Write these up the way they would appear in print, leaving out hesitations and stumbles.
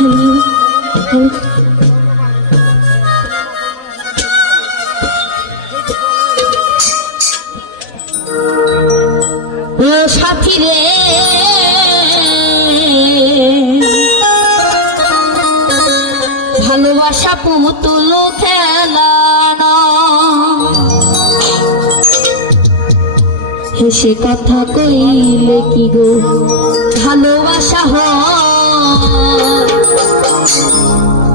ও সাথী রে ভালোবাসা পুতুল খেলা হেসে কথা কইলে কি গো ভালোবাসা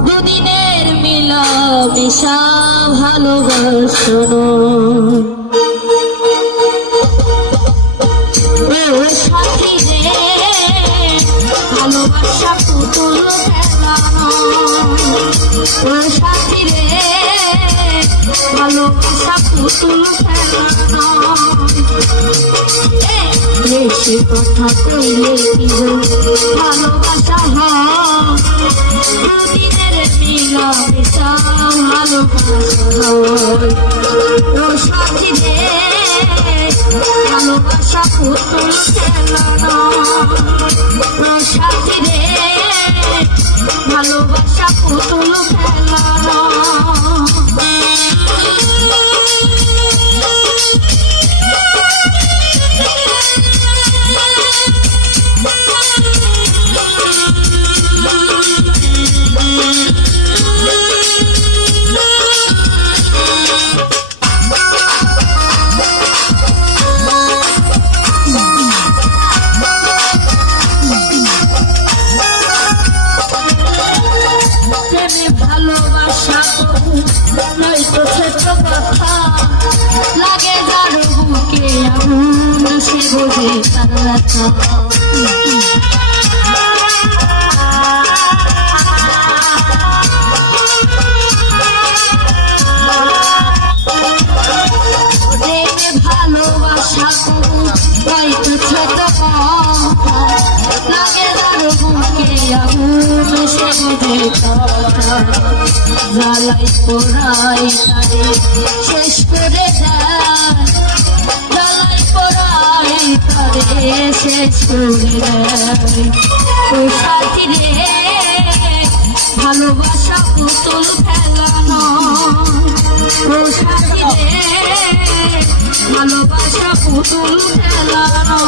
দুদিনের মিলামিশা ভালোবাসা ও সাথী রে ভালোবাসা পুতুল খেলা ও সাথী রে ভালোবাসা পুতুল খেলা বেশি কথা কইলে কি ভালোবাসা দুদিনের মিলামিশা ভালোবাসা ও সাথী রে ভালোবাসা পুতুল খেলা ও সাথী রে ভালোবাসা পুতুল খেলা ভালোবাসা নয়তো ছোট কথা লাগে যার বুকে আগুন সে বোঝে তার ব্যথা ভালোবাসা নয়তো ছোট কথা লাগে যার বুকে আগুন সে বোঝে জ্বালাই পোড়াই তারে শেষ করে দেয় জ্বালাই পোড়াই তারে শেষ করে দেয় ও সাথী রে ভালোবাসা পুতুল খেলানো ও সাথী রে ভালোবাসা পুতুল খেলানো